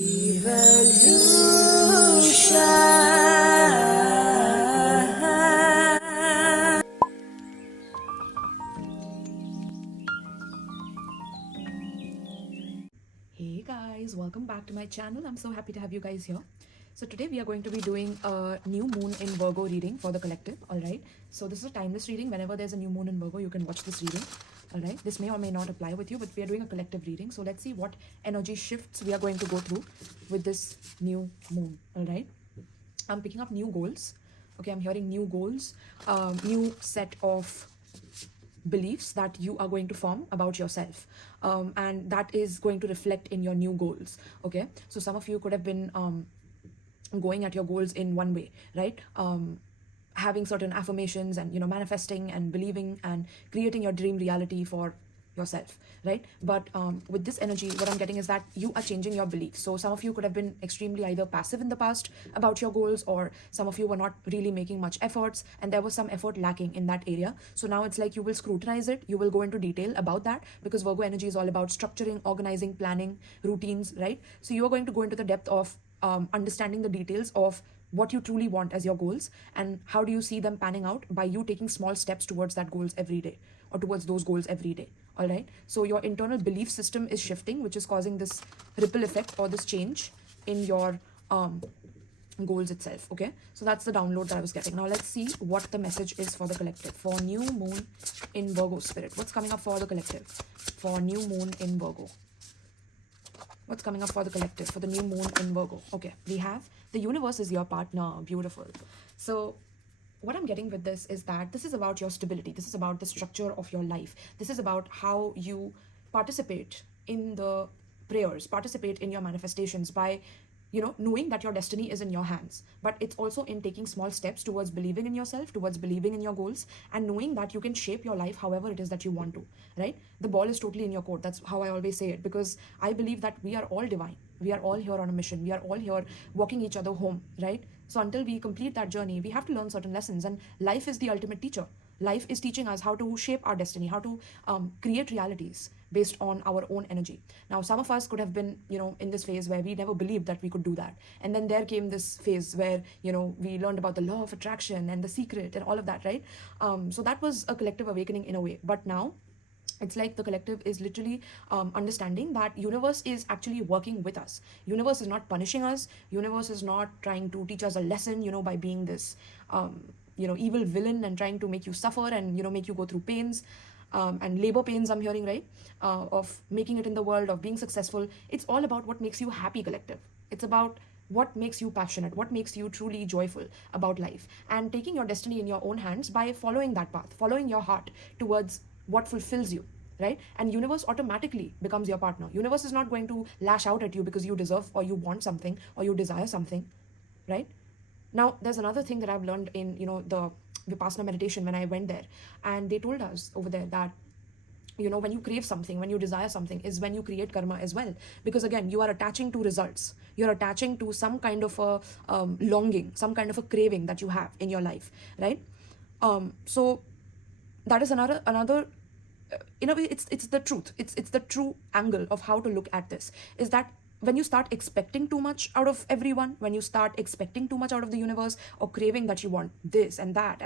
VriEvolution. Hey guys, welcome back to my channel. I'm so happy to have you guys here. So today we are going to be doing a new moon in Virgo reading for the collective. Alright, so this is a timeless reading. Whenever there's a new moon in Virgo, you can watch this reading. Alright, this may or may not apply with you, but we are doing a collective reading. So let's see what energy shifts we are going to go through with this new moon. Alright, I'm picking up new goals. Okay, I'm hearing new goals, new set of beliefs that you are going to form about yourself, and that is going to reflect in your new goals. Okay, so some of you could have been going at your goals in one way, right? Having certain affirmations and manifesting and believing and creating your dream reality for yourself, right? But with this energy, what I'm getting is that you are changing your beliefs. So some of you could have been extremely either passive in the past about your goals, or some of you were not really making much efforts and there was some effort lacking in that area. So now it's like you will scrutinize it, you will go into detail about that, because Virgo energy is all about structuring, organizing, planning, routines, right? So you are going to go into the depth of understanding the details of what you truly want as your goals, and how do you see them panning out by you taking small steps towards that goals every day, or towards those goals every day. All right, so your internal belief system is shifting, which is causing this ripple effect or this change in your goals itself. Okay, so that's the download that I was getting. Now let's see what the message is for the collective for new moon in Virgo spirit. What's coming up for the collective for new moon in Virgo? What's coming up for the collective for the new moon in Virgo? Okay, we have the universe is your partner. Beautiful. So what I'm getting with this is that this is about your stability. This is about the structure of your life. This is about how you participate in the prayers, participate in your manifestations by knowing that your destiny is in your hands. But it's also in taking small steps towards believing in yourself, towards believing in your goals, and knowing that you can shape your life however it is that you want to, right? The ball is totally in your court. That's how I always say it, because I believe that we are all divine. We are all here on a mission. We are all here walking each other home, right? So until we complete that journey, we have to learn certain lessons, and life is the ultimate teacher. Life is teaching us how to shape our destiny, how to create realities based on our own energy. Now, some of us could have been, in this phase where we never believed that we could do that. And then there came this phase where, we learned about the law of attraction and the secret and all of that, right? So that was a collective awakening in a way. But now, it's like the collective is literally understanding that universe is actually working with us. Universe is not punishing us. Universe is not trying to teach us a lesson, by being this, evil villain and trying to make you suffer and, make you go through pains. And labor pains, I'm hearing, right? Of making it in the world, of being successful. It's all about what makes you happy, collective. It's about what makes you passionate, what makes you truly joyful about life, and taking your destiny in your own hands by following that path, following your heart towards what fulfills you, right? And universe automatically becomes your partner. Universe is not going to lash out at you because you deserve or you want something or you desire something, right? Now, there's another thing that I've learned in, the Vipassana meditation when I went there, and they told us over there that, when you crave something, when you desire something, is when you create karma as well. Because again, you are attaching to results. You're attaching to some kind of a longing, some kind of a craving that you have in your life, right? So that is another in a way, it's the truth. It's the true angle of how to look at this, is that when you start expecting too much out of everyone, when you start expecting too much out of the universe, or craving that you want this and that,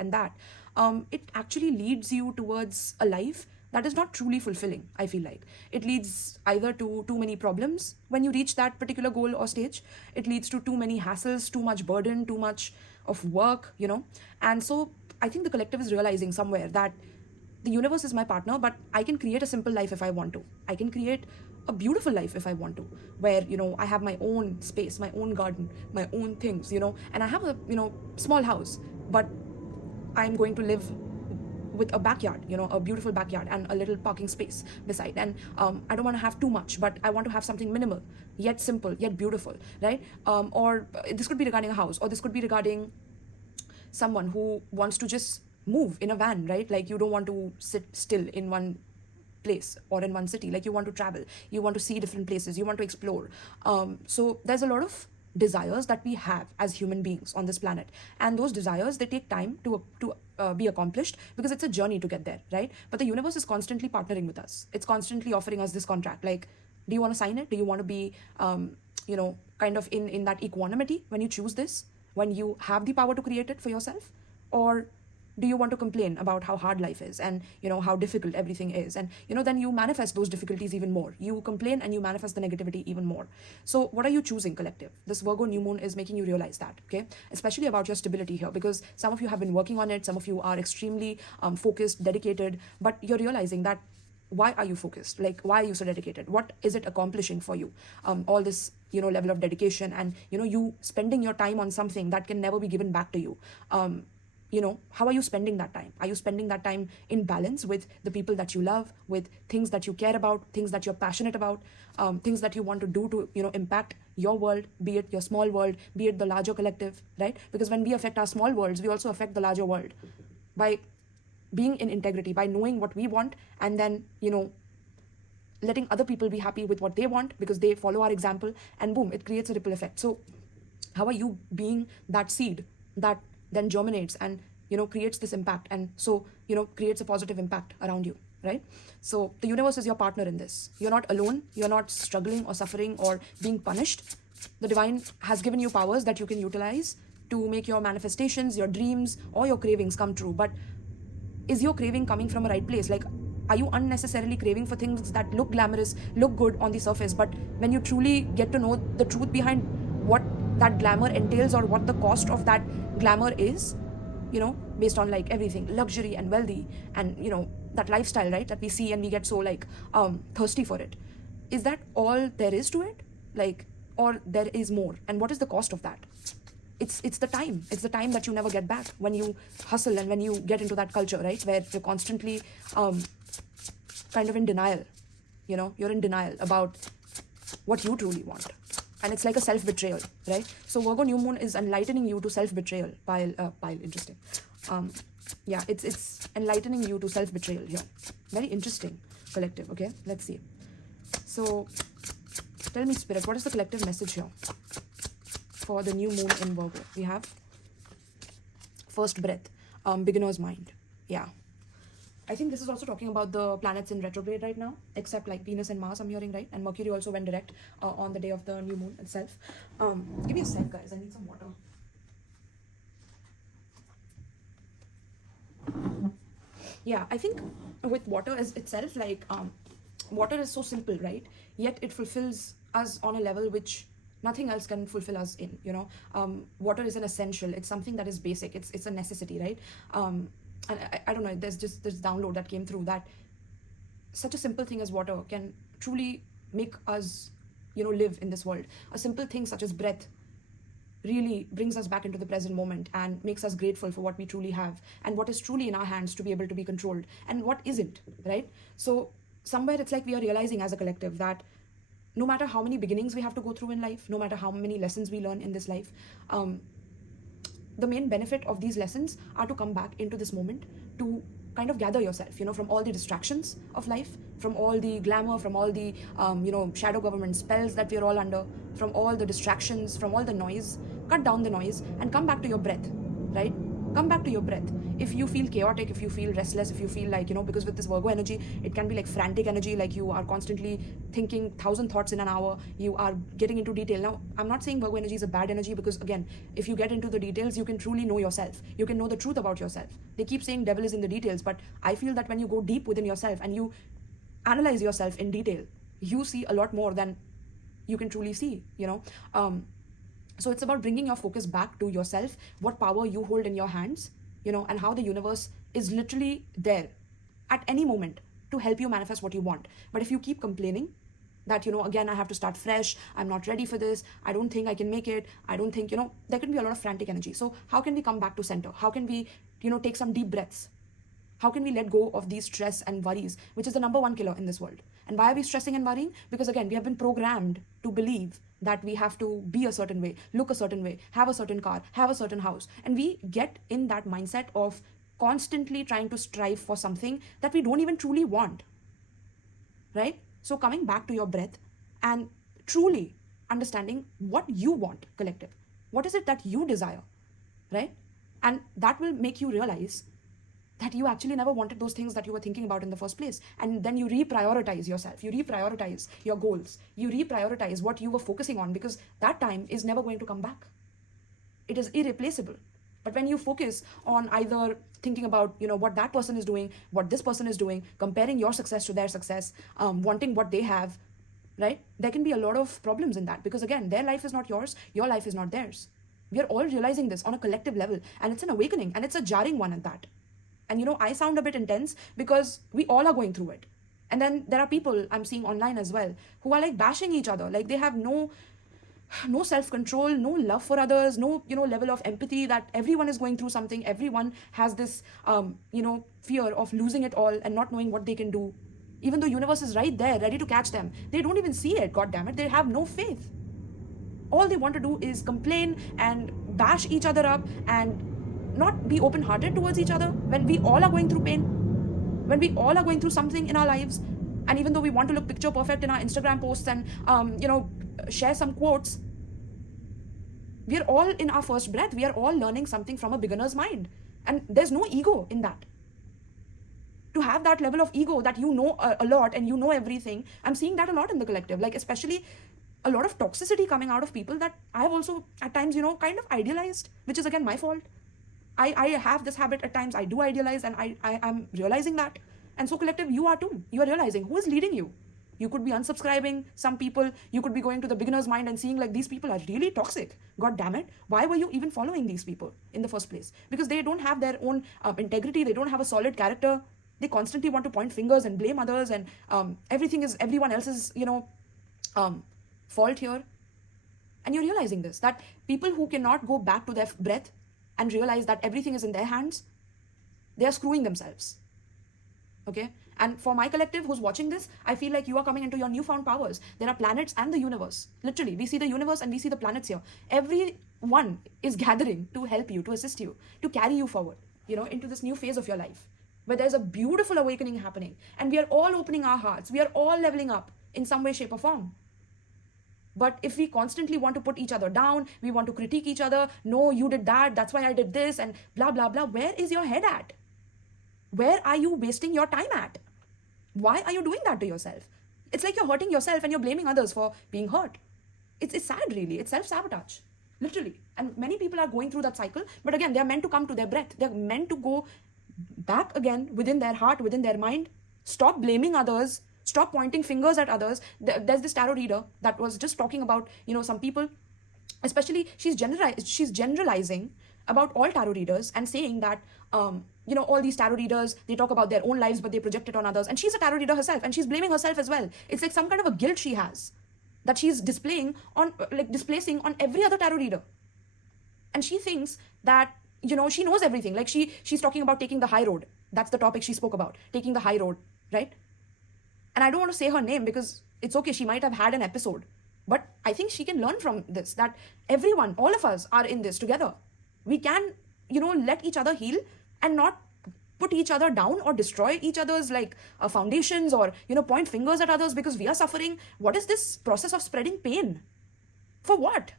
it actually leads you towards a life that is not truly fulfilling. I feel like it leads either to too many problems when you reach that particular goal or stage. It leads to too many hassles, too much burden, too much of work, And so I think the collective is realizing somewhere that the universe is my partner, but I can create a simple life if I want to. I can create a beautiful life if I want to, where, I have my own space, my own garden, my own things, and I have a, small house, but I'm going to live with a backyard, a beautiful backyard and a little parking space beside. And I don't want to have too much, but I want to have something minimal, yet simple, yet beautiful, right? Or this could be regarding a house, or this could be regarding someone who wants to just move in a van, right? Like, you don't want to sit still in one place or in one city. Like, you want to travel, you want to see different places, you want to explore. So there's a lot of desires that we have as human beings on this planet, and those desires, they take time to be accomplished, because it's a journey to get there, right? But the universe is constantly partnering with us. It's constantly offering us this contract, like, Do you want to sign it? Do you want to be, kind of in that equanimity when you choose this, when you have the power to create it for yourself? Or do you want to complain about how hard life is and, how difficult everything is? And, then you manifest those difficulties even more. You complain and you manifest the negativity even more. So what are you choosing, collective? This Virgo new moon is making you realize that, okay? Especially about your stability here, because some of you have been working on it. Some of you are extremely focused, dedicated, but you're realizing that why are you focused? Like, why are you so dedicated? What is it accomplishing for you? All this, level of dedication and, you spending your time on something that can never be given back to you. How are you spending that time? Are you spending that time in balance with the people that you love, with things that you care about, things that you're passionate about, things that you want to do to, impact your world, be it your small world, be it the larger collective, right? Because when we affect our small worlds, we also affect the larger world by being in integrity, by knowing what we want, and then, letting other people be happy with what they want because they follow our example, and boom, it creates a ripple effect. So how are you being that seed that then germinates and, creates this impact, and so, creates a positive impact around you, right? So the universe is your partner in this. You're not alone. You're not struggling or suffering or being punished. The divine has given you powers that you can utilize to make your manifestations, your dreams, or your cravings come true. But is your craving coming from a right place? Like, are you unnecessarily craving for things that look glamorous, look good on the surface, but when you truly get to know the truth behind what that glamour entails or what the cost of that glamour is, based on like everything, luxury and wealthy and, that lifestyle, right, that we see and we get so like thirsty for it. Is that all there is to it? Like, or there is more? And what is the cost of that? It's the time. It's the time that you never get back when you hustle and when you get into that culture, right, where you're constantly kind of in denial. You're in denial about what you truly want. And it's like a self-betrayal, right? So Virgo new moon is enlightening you to self-betrayal. Interesting. It's enlightening you to self-betrayal here. Very interesting, collective. Okay, let's see. So tell me, Spirit, what is the collective message here for the new moon in Virgo? We have first breath, beginner's mind. Yeah. I think this is also talking about the planets in retrograde right now, except like Venus and Mars, I'm hearing, right? And Mercury also went direct on the day of the new moon itself. Give me a sec, guys. I need some water. Yeah, I think with water as itself, like water is so simple, right? Yet it fulfills us on a level which nothing else can fulfill us in, water is an essential. It's something that is basic. It's a necessity, right? And I don't know, there's just this download that came through that such a simple thing as water can truly make us, live in this world. A simple thing such as breath really brings us back into the present moment and makes us grateful for what we truly have and what is truly in our hands to be able to be controlled and what isn't, right? So somewhere it's like we are realizing as a collective that no matter how many beginnings we have to go through in life, no matter how many lessons we learn in this life, the main benefit of these lessons are to come back into this moment to kind of gather yourself, from all the distractions of life, from all the glamour, from all the, shadow government spells that we're all under, from all the distractions, from all the noise. Cut down the noise and come back to your breath, right? Come back to your breath. If you feel chaotic, if you feel restless, if you feel like, because with this Virgo energy, it can be like frantic energy, like you are constantly thinking 1,000 thoughts in an hour, you are getting into detail. Now, I'm not saying Virgo energy is a bad energy because, again, if you get into the details, you can truly know yourself. You can know the truth about yourself. They keep saying devil is in the details, but I feel that when you go deep within yourself and you analyze yourself in detail, you see a lot more than you can truly see, So it's about bringing your focus back to yourself, what power you hold in your hands, and how the universe is literally there at any moment to help you manifest what you want. But if you keep complaining that, again, I have to start fresh, I'm not ready for this, I don't think I can make it, I don't think, there can be a lot of frantic energy. So how can we come back to center? How can we, take some deep breaths? How can we let go of these stress and worries, which is the number one killer in this world? And why are we stressing and worrying? Because, again, we have been programmed to believe that we have to be a certain way, look a certain way, have a certain car, have a certain house. And we get in that mindset of constantly trying to strive for something that we don't even truly want, right? So coming back to your breath and truly understanding what you want, collective. What is it that you desire, right? And that will make you realize that you actually never wanted those things that you were thinking about in the first place. And then you reprioritize yourself, you reprioritize your goals, you reprioritize what you were focusing on, because that time is never going to come back. It is irreplaceable. But when you focus on either thinking about, what that person is doing, what this person is doing, comparing your success to their success, wanting what they have, right? There can be a lot of problems in that, because again, their life is not yours, your life is not theirs. We are all realizing this on a collective level, and it's an awakening, and it's a jarring one at that. And I sound a bit intense because we all are going through it. And then there are people I'm seeing online as well who are like bashing each other. Like they have no self-control, no love for others, no, level of empathy, that everyone is going through something. Everyone has this, fear of losing it all and not knowing what they can do. Even though universe is right there, ready to catch them. They don't even see it, God damn it. They have no faith. All they want to do is complain and bash each other up and not be open-hearted towards each other, when we all are going through pain, when we all are going through something in our lives. And even though we want to look picture perfect in our Instagram posts and share some quotes, we are all in our first breath, we are all learning something from a beginner's mind, and there's no ego in that. To have that level of ego that you know a lot and you know everything, I'm seeing that a lot in the collective, like especially a lot of toxicity coming out of people that I have also at times kind of idealized, which is again my fault. I have this habit at times. I do idealize, and I'm realizing that. And so collective, you are too. You are realizing who is leading you. You could be unsubscribing some people. You could be going to the beginner's mind and seeing like these people are really toxic. God damn it. Why were you even following these people in the first place? Because they don't have their own integrity. They don't have a solid character. They constantly want to point fingers and blame others, and everything is everyone else's, fault here. And you're realizing this, that people who cannot go back to their breath and realize that everything is in their hands, they are screwing themselves. Okay? And for my collective who's watching this, I feel like you are coming into your newfound powers. There are planets and the universe. Literally, we see the universe and we see the planets here. Everyone is gathering to help you, to assist you, to carry you forward, into this new phase of your life, where there's a beautiful awakening happening. And we are all opening our hearts. We are all leveling up in some way, shape or form. But if we constantly want to put each other down, we want to critique each other, no, you did that, that's why I did this, and blah, blah, blah, where is your head at? Where are you wasting your time at? Why are you doing that to yourself? It's like you're hurting yourself and you're blaming others for being hurt. It's sad, really. It's self-sabotage, literally. And many people are going through that cycle, but again, they're meant to come to their breath. They're meant to go back again within their heart, within their mind. Stop blaming others. Stop pointing fingers at others. There's this tarot reader that was just talking about, some people, especially she's generalizing about all tarot readers and saying that, all these tarot readers, they talk about their own lives, but they project it on others. And she's a tarot reader herself, and she's blaming herself as well. It's like some kind of a guilt she has that she's displacing on every other tarot reader. And she thinks that, she knows everything. Like she's talking about taking the high road. That's the topic she spoke about, taking the high road, right? And I don't want to say her name because it's okay, she might have had an episode. But I think she can learn from this, that everyone, all of us are in this together. We can, let each other heal and not put each other down or destroy each other's foundations or, point fingers at others because we are suffering. What is this process of spreading pain? For what?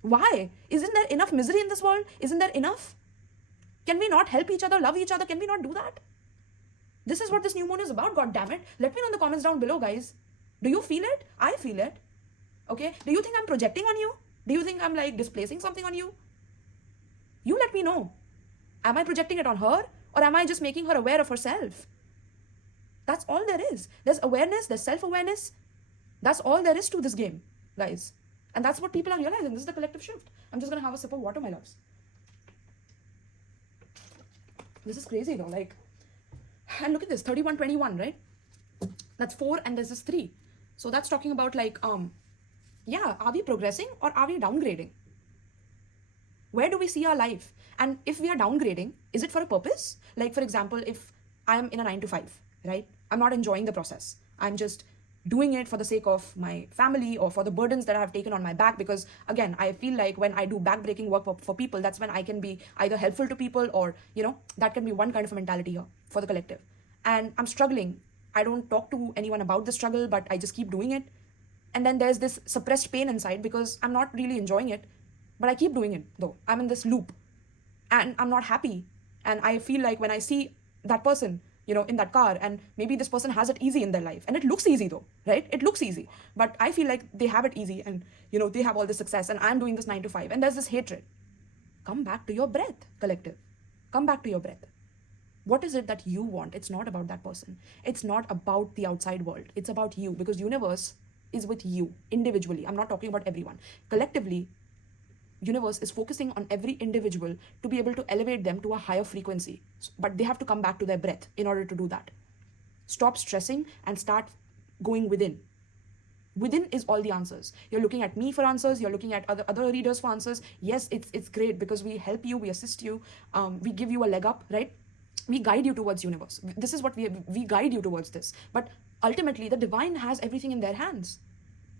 Why? Isn't there enough misery in this world? Isn't there enough? Can we not help each other, love each other? Can we not do that? This is what this new moon is about, god damn it. Let me know in the comments down below, guys. Do you feel it? I feel it. Okay? Do you think I'm projecting on you? Do you think I'm displacing something on you? You let me know. Am I projecting it on her? Or am I just making her aware of herself? That's all there is. There's awareness, there's self-awareness. That's all there is to this game, guys. And that's what people are realizing. This is the collective shift. I'm just going to have a sip of water, my loves. This is crazy though, and look at this, 3121, right? That's 4 and this is 3. So that's talking about are we progressing or are we downgrading? Where do we see our life? And if we are downgrading, is it for a purpose? Like, for example, if I'm in a 9 to 5, right? I'm not enjoying the process. I'm just doing it for the sake of my family or for the burdens that I have taken on my back, because again, I feel like when I do back-breaking work for people, that's when I can be either helpful to people or, that can be one kind of a mentality here for the collective. And I'm struggling. I don't talk to anyone about the struggle, but I just keep doing it. And then there's this suppressed pain inside because I'm not really enjoying it, but I keep doing it though. I'm in this loop and I'm not happy. And I feel like when I see that person, you know, in that car, and maybe this person has it easy in their life, and it looks easy though, right? It looks easy, but I feel like they have it easy, and you know, they have all this success, and I'm doing this 9 to 5, and there's this hatred. Come back to your breath, collective. Come back to your breath. What is it that you want? It's not about that person. It's not about the outside world. It's about you, because universe is with you individually. I'm not talking about everyone. Collectively, universe is focusing on every individual to be able to elevate them to a higher frequency. But they have to come back to their breath in order to do that. Stop stressing and start going within. Within is all the answers. You're looking at me for answers. You're looking at other readers for answers. Yes, it's great because we help you, we assist you, we give you a leg up, right? We guide you towards universe. This is what we guide you towards this. But ultimately, the divine has everything in their hands.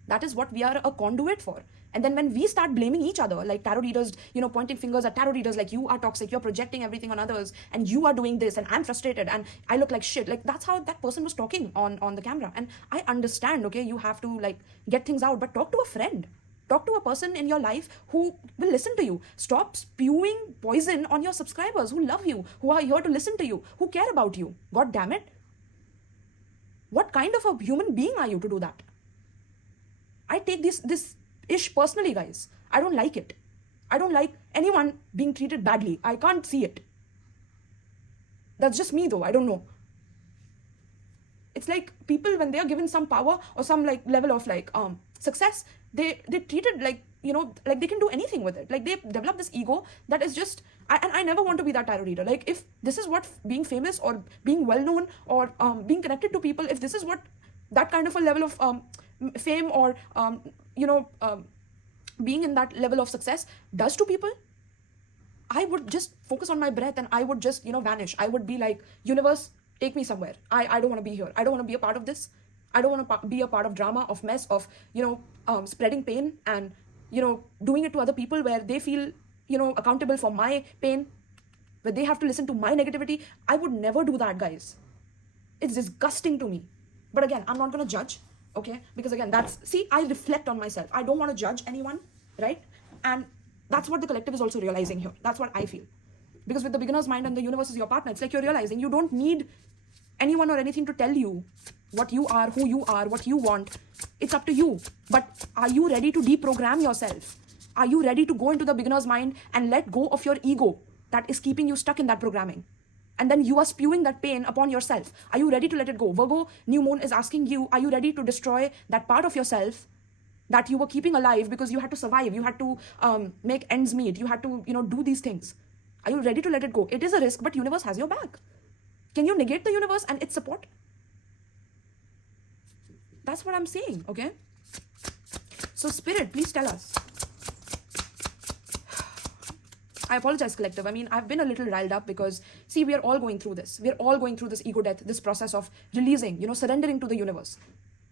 That is what we are a conduit for. And then when we start blaming each other, like tarot readers, you know, pointing fingers at tarot readers, like you are toxic, you're projecting everything on others, and you are doing this, and I'm frustrated, and I look like shit. Like, that's how that person was talking on the camera. And I understand, okay, you have to like get things out, but talk to a friend. Talk to a person in your life who will listen to you. Stop spewing poison on your subscribers who love you, who are here to listen to you, who care about you. God damn it. What kind of a human being are you to do that? I take this ish personally, guys. I don't like it. I don't like anyone being treated badly. I can't see it. That's just me though. I don't know. It's like people, when they are given some power or some like level of like success, they treat it like, you know, like they can do anything with it. Like they develop this ego that is just, and I never want to be that tarot reader. Like if this is what being famous or being well known or being connected to people, if this is what that kind of a level of fame or you know, being in that level of success does to people, I would just focus on my breath and I would just, you know, vanish. I would be like, universe, take me somewhere. I don't want to be here. I don't want to be a part of this. I don't want to be a part of drama, of mess, of, you know, spreading pain and, you know, doing it to other people where they feel, you know, accountable for my pain, where they have to listen to my negativity. I would never do that, guys. It's disgusting to me. But again, I'm not going to judge, okay? Because again, I reflect on myself. I don't want to judge anyone, right? And that's what the collective is also realizing here. That's what I feel. Because with the beginner's mind and the universe is your partner, it's like you're realizing you don't need anyone or anything to tell you what you are, who you are, what you want. It's up to you. But are you ready to deprogram yourself? Are you ready to go into the beginner's mind and let go of your ego that is keeping you stuck in that programming? And then you are spewing that pain upon yourself. Are you ready to let it go? Virgo, new moon is asking you, are you ready to destroy that part of yourself that you were keeping alive because you had to survive, you had to make ends meet, you had to, you know, do these things? Are you ready to let it go? It is a risk, but universe has your back. Can you negate the universe and its support? That's what I'm saying, okay? So spirit, please tell us. I apologize, collective. I mean, I've been a little riled up because, see, we are all going through this. We're all going through this ego death, this process of releasing, you know, surrendering to the universe.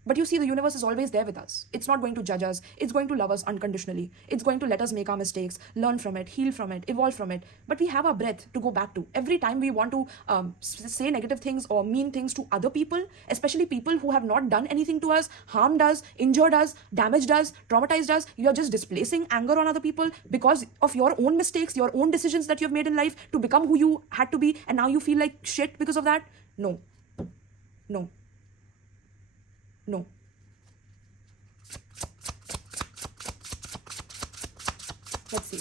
But you see, the universe is always there with us. It's not going to judge us. It's going to love us unconditionally. It's going to let us make our mistakes, learn from it, heal from it, evolve from it. But we have our breath to go back to. Every time we want to say negative things or mean things to other people, especially people who have not done anything to us, harmed us, injured us, damaged us, traumatized us, you're just displacing anger on other people because of your own mistakes, your own decisions that you've made in life to become who you had to be, and now you feel like shit because of that. No. No. No. Let's see.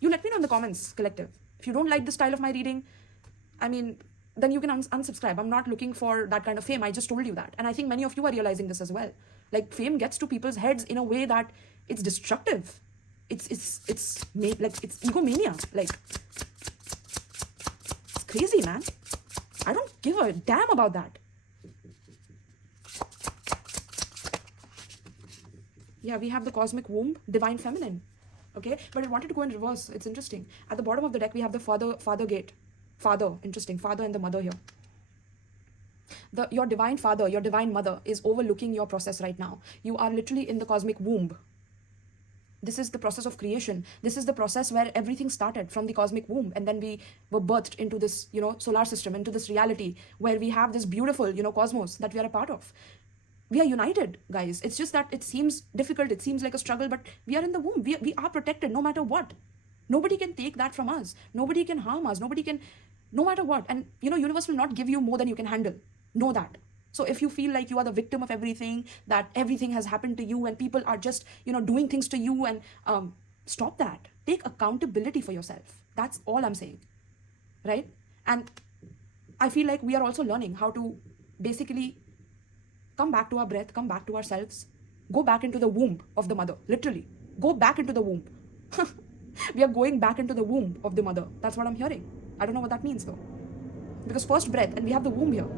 You let me know in the comments, collective. If you don't like the style of my reading, I mean, then you can unsubscribe. I'm not looking for that kind of fame. I just told you that. And I think many of you are realizing this as well. Like, fame gets to people's heads in a way that it's destructive. It's egomania. Like, it's crazy, man. I don't give a damn about that. Yeah, we have the cosmic womb, divine feminine. Okay, but it wanted to go in reverse. It's interesting. At the bottom of the deck, we have the father gate. Father, interesting. Father and the mother here. Your divine father, your divine mother is overlooking your process right now. You are literally in the cosmic womb. This is the process of creation. This is the process where everything started from the cosmic womb. And then we were birthed into this, you know, solar system, into this reality where we have this beautiful, you know, cosmos that we are a part of. We are united, guys. It's just that it seems difficult. It seems like a struggle, but we are in the womb. We are protected no matter what. Nobody can take that from us. Nobody can harm us. Nobody can no matter what. And universe will not give you more than you can handle. Know that. So if you feel like you are the victim of everything, that everything has happened to you and people are just doing things to you, and stop that. Take accountability for yourself. That's all I'm saying, right? And I feel like we are also learning how to basically come back to our breath, come back to ourselves, go back into the womb of the mother. Literally go back into the womb. We are going back into the womb of the mother. That's what I'm hearing. I don't know what that means though, because first breath, and we have the womb here,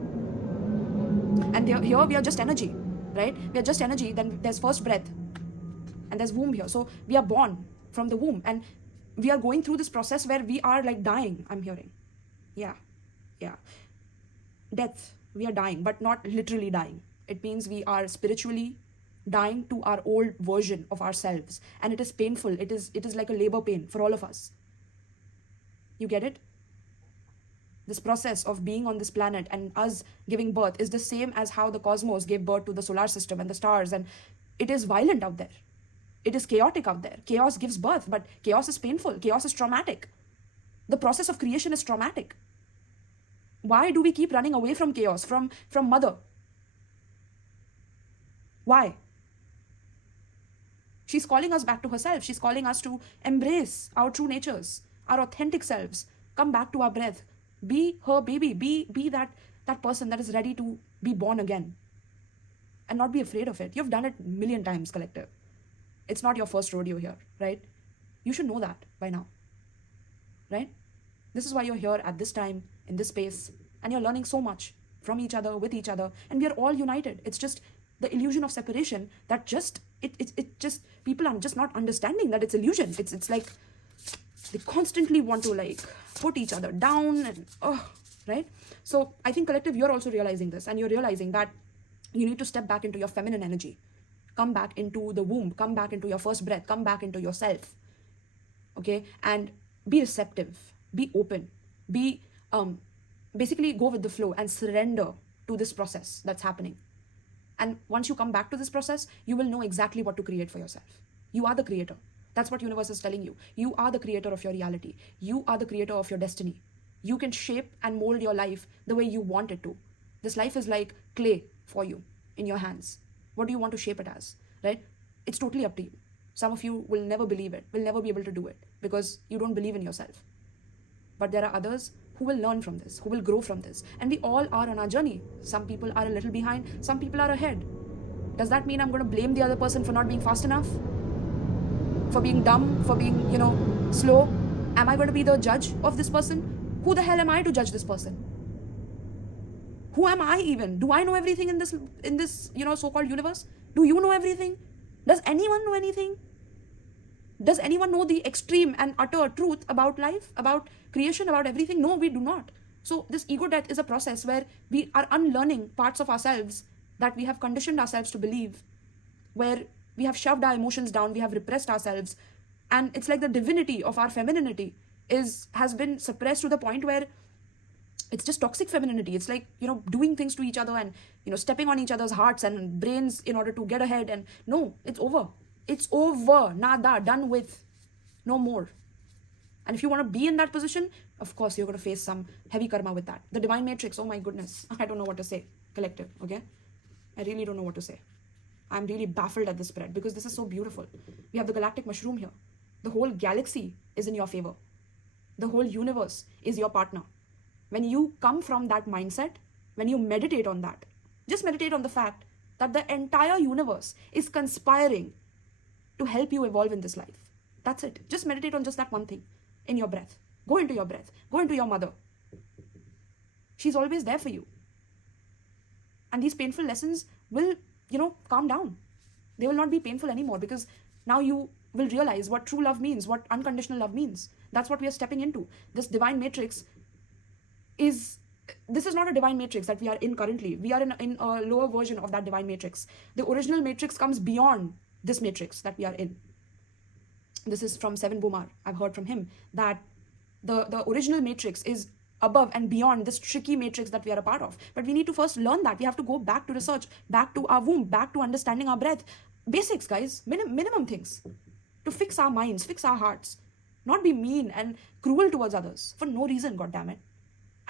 and here we are just energy, right? We are just energy. Then there's first breath and there's womb here. So we are born from the womb, and we are going through this process where we are like dying. I'm hearing, yeah, death. We are dying, but not literally dying. It means we are spiritually dying to our old version of ourselves, and it is painful. It is like a labor pain for all of us. You get it? This process of being on this planet and us giving birth is the same as how the cosmos gave birth to the solar system and the stars, and it is violent out there. It is chaotic out there. Chaos gives birth, but chaos is painful. Chaos is traumatic. The process of creation is traumatic. Why do we keep running away from chaos, from mother? Why? She's calling us back to herself. She's calling us to embrace our true natures, our authentic selves. Come back to our breath. Be her baby. Be that person that is ready to be born again, and not be afraid of it. You've done it a million times, collective. It's not your first rodeo here, right? You should know that by now, right? This is why you're here at this time, in this space, and you're learning so much from each other, with each other, and we are all united. It's just the illusion of separation that people are just not understanding that it's illusion. It's like they constantly want to like put each other down, and right? So I think, collective, you're also realizing this, and you're realizing that you need to step back into your feminine energy. Come back into the womb, come back into your first breath, come back into yourself, okay? And be receptive, be open, be basically go with the flow and surrender to this process that's happening. And once you come back to this process, you will know exactly what to create for yourself. You are the creator. That's what universe is telling you. You are the creator of your reality. You are the creator of your destiny. You can shape and mold your life the way you want it to. This life is like clay for you in your hands. What do you want to shape it as, right? It's totally up to you. Some of you will never believe it, will never be able to do it because you don't believe in yourself. But there are others who will learn from this, who will grow from this. And we all are on our journey. Some people are a little behind, some people are ahead. Does that mean I'm going to blame the other person for not being fast enough? For being dumb, for being, slow? Am I going to be the judge of this person? Who the hell am I to judge this person? Who am I even? Do I know everything in this so-called universe? Do you know everything? Does anyone know anything? Does anyone know the extreme and utter truth about life, about creation, about everything? No, we do not. So this ego death is a process where we are unlearning parts of ourselves that we have conditioned ourselves to believe, where we have shoved our emotions down, we have repressed ourselves, and it's like the divinity of our femininity has been suppressed to the point where it's just toxic femininity. It's like, doing things to each other and, stepping on each other's hearts and brains in order to get ahead. And no, it's over. It's over. Nada, done with. No more. And if you want to be in that position, of course, you're going to face some heavy karma with that. The divine matrix, oh my goodness. I don't know what to say, collective, okay? I really don't know what to say. I'm really baffled at this spread because this is so beautiful. We have the galactic mushroom here. The whole galaxy is in your favor. The whole universe is your partner. When you come from that mindset, when you meditate on that, just meditate on the fact that the entire universe is conspiring to help you evolve in this life. That's it. Just meditate on just that one thing in your breath. Go into your breath. Go into your mother. She's always there for you. And these painful lessons will, calm down. They will not be painful anymore because now you will realize what true love means, what unconditional love means. That's what we are stepping into. This divine matrix this is not a divine matrix that we are in currently. We are in a lower version of that divine matrix. The original matrix comes beyond this matrix that we are in. This is from 𝗵𝗶𝗀𝗵. I've heard from him that the original matrix is above and beyond this tricky matrix that we are a part of. But we need to first learn that. We have to go back to research, back to our womb, back to understanding our breath. Basics, guys. Minimum things. To fix our minds, fix our hearts. Not be mean and cruel towards others for no reason, goddammit.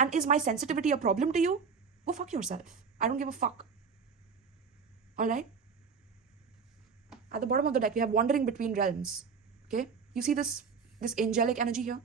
And is my sensitivity a problem to you? Go fuck yourself. I don't give a fuck. All right? At the bottom of the deck, we have wandering between realms. Okay? You see this angelic energy here?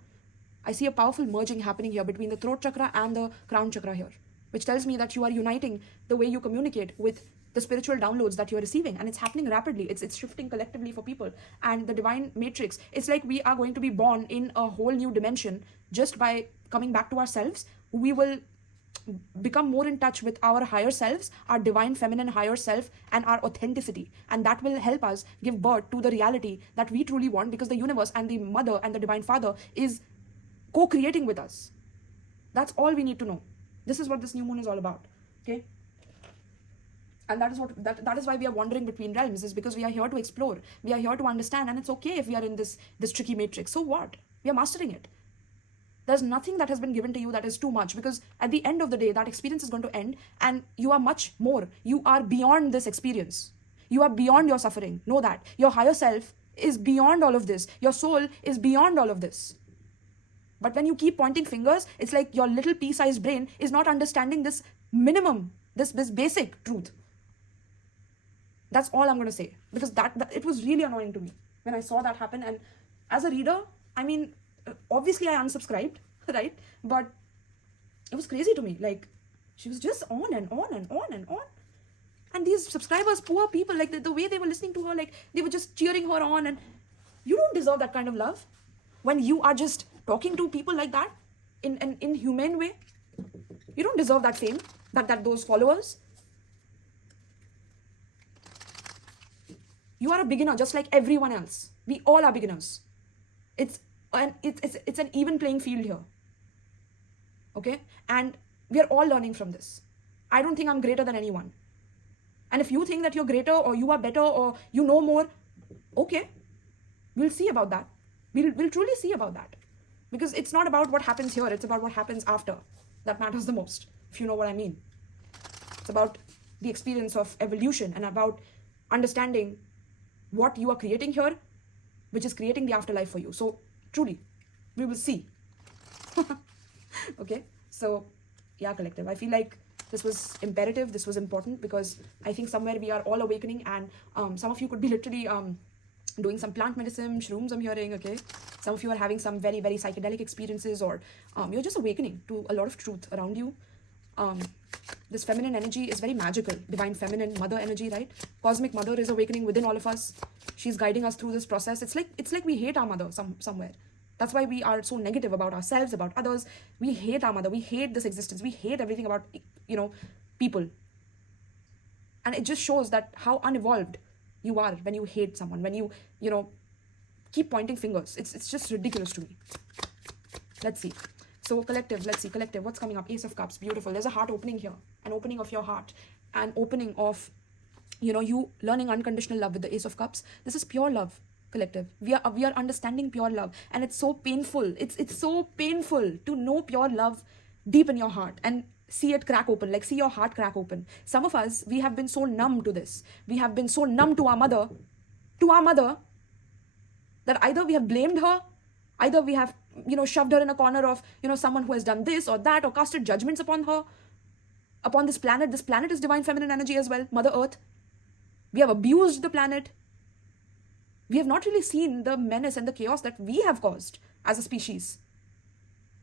I see a powerful merging happening here between the throat chakra and the crown chakra here, which tells me that you are uniting the way you communicate with the spiritual downloads that you're receiving, and it's happening rapidly. It's shifting collectively for people. And the divine matrix, it's like we are going to be born in a whole new dimension just by coming back to ourselves. We will become more in touch with our higher selves, our divine feminine higher self, and our authenticity. And that will help us give birth to the reality that we truly want, because the universe and the mother and the divine father is co-creating with us. That's all we need to know. This is what this new moon is all about. Okay? And that is why we are wandering between realms, is because we are here to explore. We are here to understand, and it's okay if we are in this tricky matrix. So what? We are mastering it. There's nothing that has been given to you that is too much, because at the end of the day, that experience is going to end, and you are much more. You are beyond this experience. You are beyond your suffering. Know that. Your higher self is beyond all of this. Your soul is beyond all of this. But when you keep pointing fingers, it's like your little pea-sized brain is not understanding this minimum, this basic truth. That's all I'm going to say, because that it was really annoying to me when I saw that happen. And as a reader, I mean, obviously I unsubscribed, right? But it was crazy to me. Like, she was just on and on and on and on. And these subscribers, poor people, like the way they were listening to her, like they were just cheering her on. And you don't deserve that kind of love when you are just talking to people like that in an inhumane way. You don't deserve that fame, that those followers. You are a beginner just like everyone else. We all are beginners. It's an even playing field here. Okay? And we are all learning from this. I don't think I'm greater than anyone. And if you think that you're greater or you are better or you know more, okay, we'll see about that. We'll truly see about that. Because it's not about what happens here, it's about what happens after. That matters the most, if you know what I mean. It's about the experience of evolution and about understanding what you are creating here, which is creating the afterlife for you. So truly, we will see. Okay, so yeah, collective, I feel like this was imperative, this was important, because I think somewhere we are all awakening, and some of you could be literally doing some plant medicine, shrooms I'm hearing, okay? Some of you are having some very, very psychedelic experiences, or you're just awakening to a lot of truth around you. This feminine energy is very magical, divine feminine mother energy, right? Cosmic mother is awakening within all of us. She's guiding us through this process. It's like we hate our mother somewhere. That's why we are so negative about ourselves, about others. We hate our mother. We hate this existence. We hate everything about, people. And it just shows that how unevolved you are when you hate someone, when you keep pointing fingers. It's just ridiculous to me. Let's see. So collective, let's see, collective, what's coming up? Ace of Cups, beautiful. There's a heart opening here, an opening of your heart, an opening of, you learning unconditional love with the Ace of Cups. This is pure love, collective. We are understanding pure love, and it's so painful. It's so painful to know pure love deep in your heart and see it crack open, like see your heart crack open. Some of us, we have been so numb to this. We have been so numb to our mother, that either we have blamed her, either we have, shoved her in a corner of, someone who has done this or that, or casted judgments upon her, upon this planet. This planet is divine feminine energy as well, Mother Earth. We have abused the planet. We have not really seen the menace and the chaos that we have caused as a species.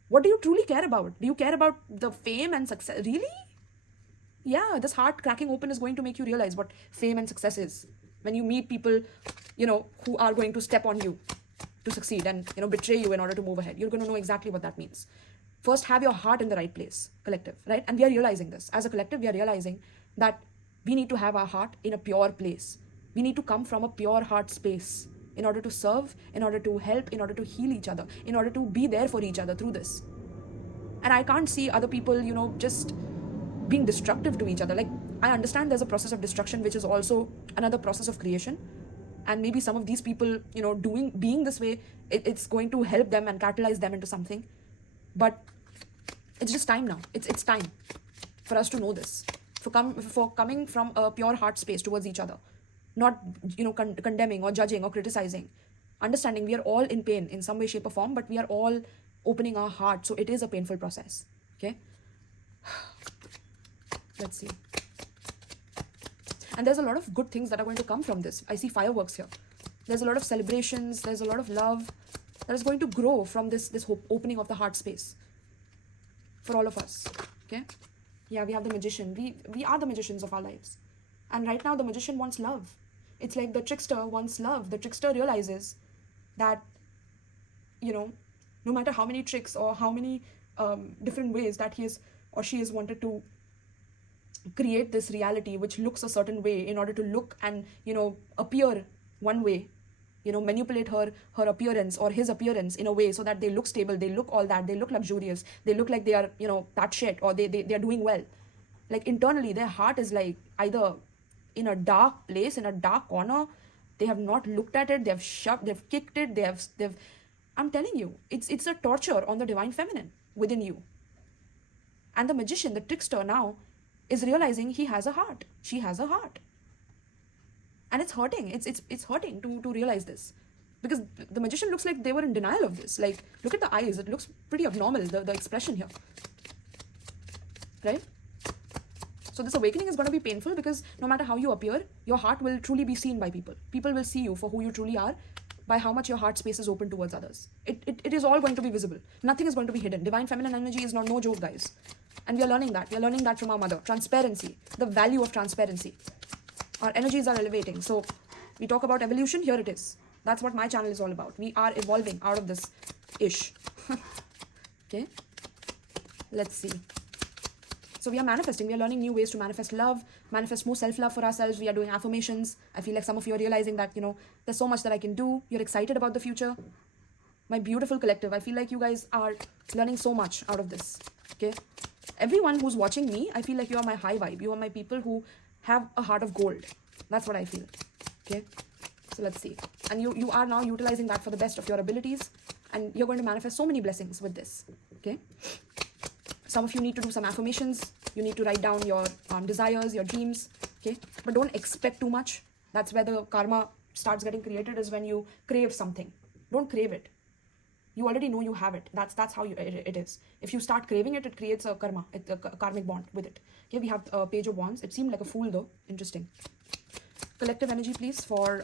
What do you truly care about? Do you care about the fame and success? Really? Yeah, this heart cracking open is going to make you realize what fame and success is. When you meet people, who are going to step on you to succeed and, betray you in order to move ahead, you're going to know exactly what that means. First, have your heart in the right place, collective, right? And we are realizing this. As a collective, we are realizing that we need to have our heart in a pure place. We need to come from a pure heart space in order to serve, in order to help, in order to heal each other, in order to be there for each other through this. And I can't see other people, just being destructive to each other. Like, I understand there's a process of destruction, which is also another process of creation. And maybe some of these people, being this way, it's going to help them and catalyze them into something. But it's just time now. It's time for us to know this. For coming from a pure heart space towards each other. Not, condemning or judging or criticizing. Understanding we are all in pain in some way, shape or form, but we are all opening our heart. So it is a painful process. okay? Let's see. And there's a lot of good things that are going to come from this. I see fireworks here. There's a lot of celebrations. There's a lot of love that is going to grow from this opening of the heart space for all of us, okay? Yeah, we have the magician. We are the magicians of our lives. And right now, the magician wants love. It's like the trickster wants love. The trickster realizes that, you know, no matter how many tricks or how many different ways that he is or she has wanted to create this reality which looks a certain way in order to look and, you know, appear one way, you know, manipulate her appearance or his appearance in a way so that they look stable, they look all that, they look luxurious, they look like they are, you know, that shit, or they are doing well. Like internally, their heart is like either in a dark place, in a dark corner. They have not looked at it, they've shoved, they've kicked it, they've I'm telling you, it's a torture on the divine feminine within you. And the magician, the trickster now, is realizing he has a heart. She has a heart. And it's hurting. It's hurting to realize this. Because the magician looks like they were in denial of this. Like, look at the eyes. It looks pretty abnormal, the expression here. Right? So this awakening is going to be painful because no matter how you appear, your heart will truly be seen by people. People will see you for who you truly are by how much your heart space is open towards others. It is all going to be visible. Nothing is going to be hidden. Divine feminine energy is no joke, guys. And we are learning that. We are learning that from our mother. Transparency. The value of transparency. Our energies are elevating. So we talk about evolution. Here it is. That's what my channel is all about. We are evolving out of this ish. Okay. Let's see. So we are manifesting. We are learning new ways to manifest love, manifest more self-love for ourselves. We are doing affirmations. I feel like some of you are realizing that, you know, there's so much that I can do. You're excited about the future. My beautiful collective. I feel like you guys are learning so much out of this. Okay. Everyone who's watching me, I feel like you are my high vibe. You are my people who have a heart of gold. That's what I feel. Okay. So let's see. And you are now utilizing that for the best of your abilities. And you're going to manifest so many blessings with this. Okay. Some of you need to do some affirmations. You need to write down your desires, your dreams. Okay. But don't expect too much. That's where the karma starts getting created, is when you crave something. Don't crave it. You already know you have it. That's how it is. If you start craving it, it creates a karma, a karmic bond with it. Okay, we have a Page of Wands. It seemed like a fool though. Interesting. Collective energy, please, for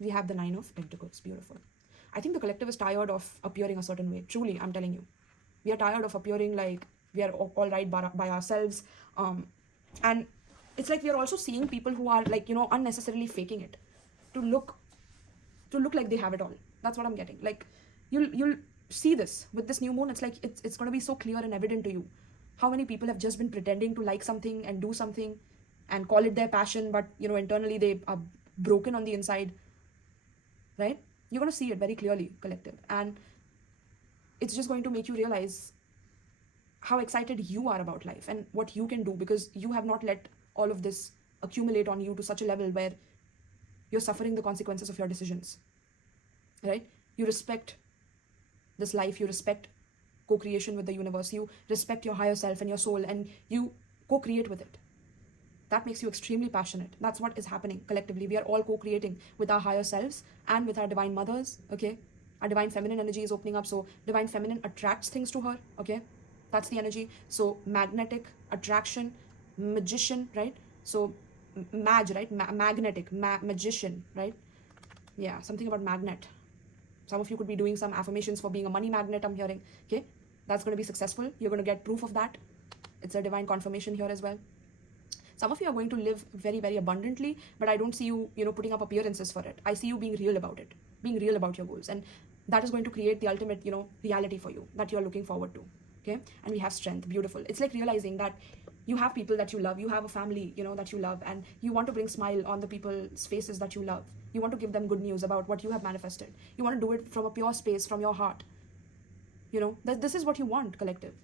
we have the Nine of Pentacles. Beautiful. I think the collective is tired of appearing a certain way. Truly, I'm telling you. We are tired of appearing like we are all right by ourselves. And it's like we are also seeing people who are like, you know, unnecessarily faking it to look like they have it all. That's what I'm getting. Like, you'll see this with this new moon. It's like it's going to be so clear and evident to you how many people have just been pretending to like something and do something and call it their passion, but, you know, internally they are broken on the inside. Right? You're going to see it very clearly, collective. And it's just going to make you realize how excited you are about life and what you can do, because you have not let all of this accumulate on you to such a level where you're suffering the consequences of your decisions. Right? You respect this life, you respect co-creation with the universe, you respect your higher self and your soul, and you co-create with it. That makes you extremely passionate. That's what is happening collectively. We are all co-creating with our higher selves and with our divine mothers. Okay, our divine feminine energy is opening up, so divine feminine attracts things to her. Okay, that's the energy. So magnetic attraction, magician, right? So right? Magnetic, magician, right? Yeah, something about magnet. Some of you could be doing some affirmations for being a money magnet, I'm hearing. Okay, that's going to be successful. You're going to get proof of that. It's a divine confirmation here as well. Some of you are going to live very, very abundantly, but I don't see you, you know, putting up appearances for it. I see you being real about it, being real about your goals. And that is going to create the ultimate, you know, reality for you that you're looking forward to. Okay. And we have strength. Beautiful. It's like realizing that you have people that you love. You have a family, you know, that you love, and you want to bring smile on the people's faces that you love. You want to give them good news about what you have manifested. You want to do it from a pure space, from your heart. You know, this is what you want, collective.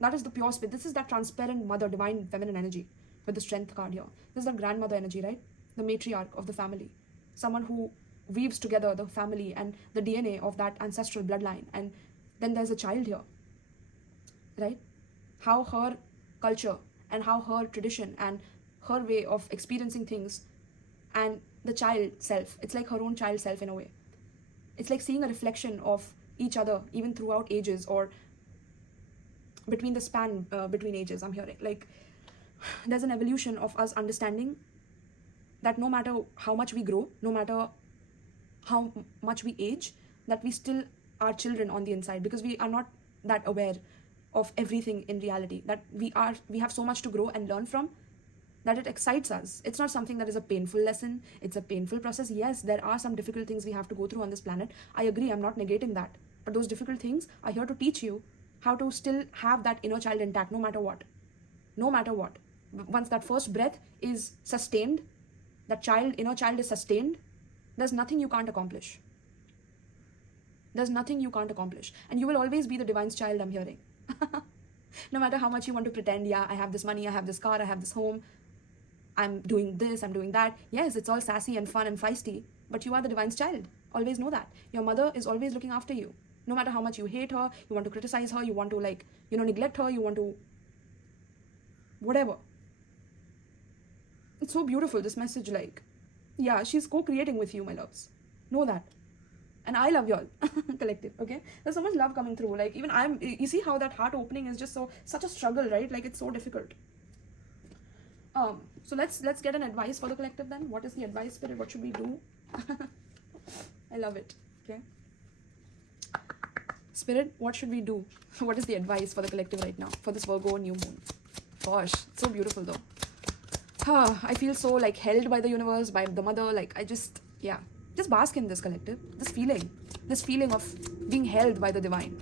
That is the pure space. This is that transparent mother, divine feminine energy with the strength card here. This is the grandmother energy, right? The matriarch of the family. Someone who weaves together the family and the DNA of that ancestral bloodline. And then there's a child here, right? How her culture and how her tradition and her way of experiencing things and the child self, it's like her own child self in a way. It's like seeing a reflection of each other even throughout ages, or between the span between ages, I'm hearing. Like, there's an evolution of us understanding that no matter how much we grow, no matter how much we age, that we still are children on the inside, because we are not that aware of everything in reality, that we have so much to grow and learn from, that it excites us. It's not something that is a painful lesson, it's a painful process. Yes, there are some difficult things we have to go through on this planet. I agree, I'm not negating that. But those difficult things are here to teach you how to still have that inner child intact, no matter what. No matter what. Once that first breath is sustained, that inner child is sustained, there's nothing you can't accomplish. There's nothing you can't accomplish. And you will always be the divine's child, I'm hearing. No matter how much you want to pretend, yeah, I have this money, I have this car, I have this home, I'm doing this, I'm doing that. Yes, it's all sassy and fun and feisty, but you are the divine's child. Always know that. Your mother is always looking after you. No matter how much you hate her, you want to criticize her, you want to neglect her, you want to whatever. It's so beautiful, this message, yeah, she's co-creating with you, my loves. Know that. And I love y'all, collective, okay? There's so much love coming through. Even you see how that heart opening is just such a struggle, right? It's so difficult. So let's get an advice for the collective then. What is the advice, Spirit? What should we do? I love it, okay? Spirit, what should we do? What is the advice for the collective right now, for this Virgo new moon? Gosh, so beautiful though. I feel so held by the universe, by the mother. Just bask in this, collective. This feeling of being held by the divine.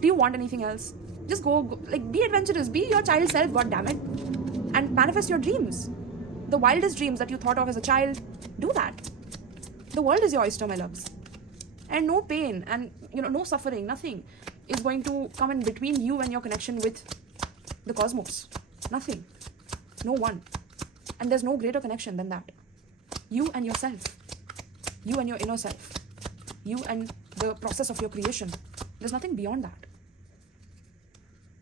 Do you want anything else? Just go be adventurous, be your child self, goddammit, and manifest your dreams. The wildest dreams that you thought of as a child, do that. The world is your oyster, my loves. And no pain and no suffering, nothing is going to come in between you and your connection with the cosmos. Nothing. No one. And there's no greater connection than that. You and yourself. You and your inner self. You and the process of your creation. There's nothing beyond that.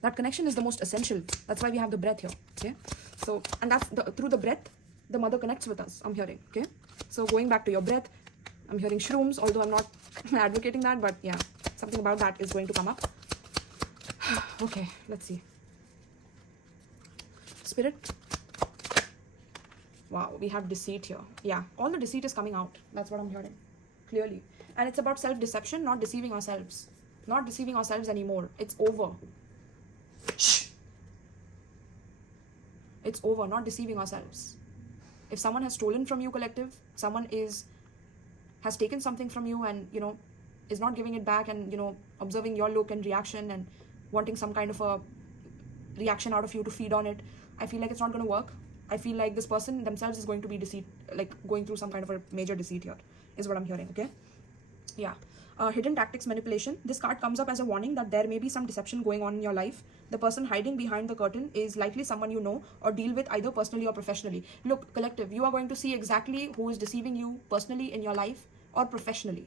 That connection is the most essential. That's why we have the breath here. Okay? So, and that's through the breath, the mother connects with us, I'm hearing. Okay? So going back to your breath, I'm hearing shrooms, although I'm not advocating that, but yeah, something about that is going to come up. Okay, let's see. Spirit. Wow, we have deceit here. Yeah, all the deceit is coming out. That's what I'm hearing, clearly. And it's about self-deception, not deceiving ourselves. Not deceiving ourselves anymore. It's over. Shh. It's over, not deceiving ourselves. If someone has stolen from you, collective, someone has taken something from you and, is not giving it back and, observing your look and reaction and wanting some kind of a reaction out of you to feed on it, I feel like it's not going to work. I feel like this person themselves is going to be deceit, going through some kind of a major deceit here, is what I'm hearing, okay? Yeah. Hidden tactics manipulation. This card comes up as a warning that there may be some deception going on in your life. The person hiding behind the curtain is likely someone you know or deal with either personally or professionally. Look, collective, you are going to see exactly who is deceiving you personally in your life or professionally.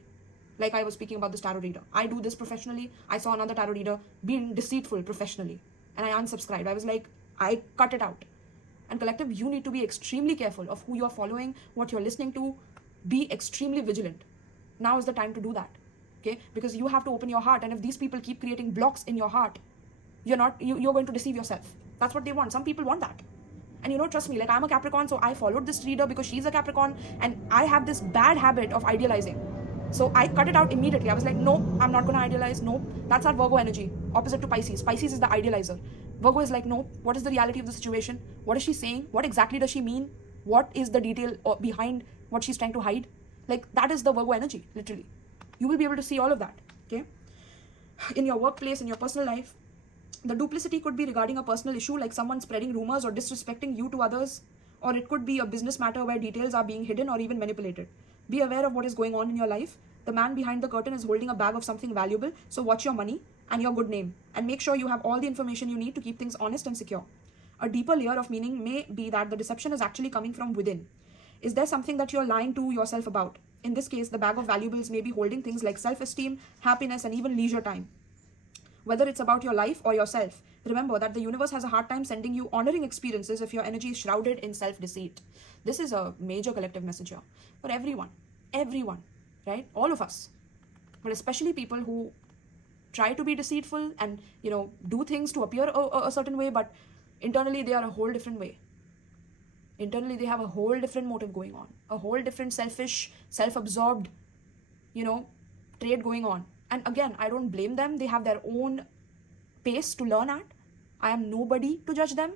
Like I was speaking about this tarot reader. I do this professionally. I saw another tarot reader being deceitful professionally. And I unsubscribed. I was like, I cut it out. And collective, you need to be extremely careful of who you're following, what you're listening to. Be extremely vigilant. Now is the time to do that. Okay? Because you have to open your heart. And if these people keep creating blocks in your heart, you're going to deceive yourself. That's what they want. Some people want that. And trust me, I'm a Capricorn, so I followed this reader because she's a Capricorn, and I have this bad habit of idealizing. So I cut it out immediately. I was like, no, I'm not going to idealize. No, that's our Virgo energy, opposite to Pisces. Pisces is the idealizer. Virgo is like, no, what is the reality of the situation? What is she saying? What exactly does she mean? What is the detail behind what she's trying to hide? That is the Virgo energy, literally. You will be able to see all of that, okay? In your workplace, in your personal life, the duplicity could be regarding a personal issue, like someone spreading rumors or disrespecting you to others, or it could be a business matter where details are being hidden or even manipulated. Be aware of what is going on in your life. The man behind the curtain is holding a bag of something valuable, so watch your money and your good name, and make sure you have all the information you need to keep things honest and secure. A deeper layer of meaning may be that the deception is actually coming from within. Is there something that you're lying to yourself about? In this case, the bag of valuables may be holding things like self-esteem, happiness, and even leisure time. Whether it's about your life or yourself, remember that the universe has a hard time sending you honoring experiences if your energy is shrouded in self-deceit. This is a major collective message here for everyone, right? All of us, but especially people who try to be deceitful and, you know, do things to appear a certain way, but internally they are a whole different way. Internally they have a whole different motive going on, a whole different selfish, self-absorbed, you know, trait going on. And again, I don't blame them. They have their own pace to learn at. I am nobody to judge them.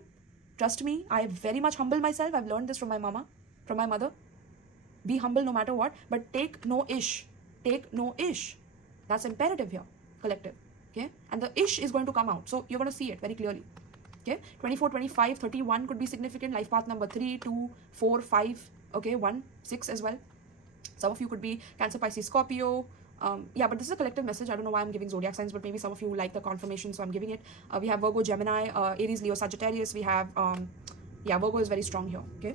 Trust me, I very much humble myself. I've learned this from my mama, from my mother. Be humble no matter what, but take no ish. Take no ish. That's imperative here, collective. Okay? And the ish is going to come out. So you're going to see it very clearly. Okay? 24, 25, 31 could be significant. Life path number 3, 2, 4, 5. Okay? 1, 6 as well. Some of you could be Cancer, Pisces, Scorpio. Yeah, but this is a collective message. I don't know why I'm giving zodiac signs, but maybe some of you like the confirmation, so I'm giving it. We have Virgo, Gemini, Aries, Leo, Sagittarius. We have, yeah, Virgo is very strong here. Okay?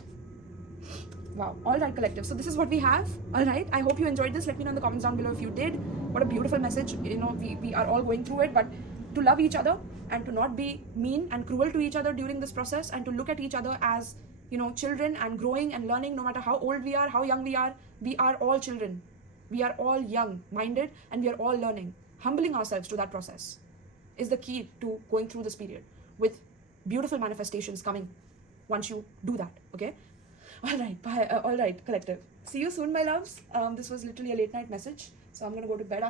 Wow. All right, collective. So this is what we have. All right. I hope you enjoyed this. Let me know in the comments down below if you did. What a beautiful message. You know, we are all going through it, but to love each other and to not be mean and cruel to each other during this process, and to look at each other as, you know, children and growing and learning. No matter how old we are, how young we are all children. We are all young-minded and we are all learning. Humbling ourselves to that process is the key to going through this period, with beautiful manifestations coming once you do that. Okay? All right, bye. All right, collective. See you soon, my loves. This was literally a late night message, so I'm going to go to bed.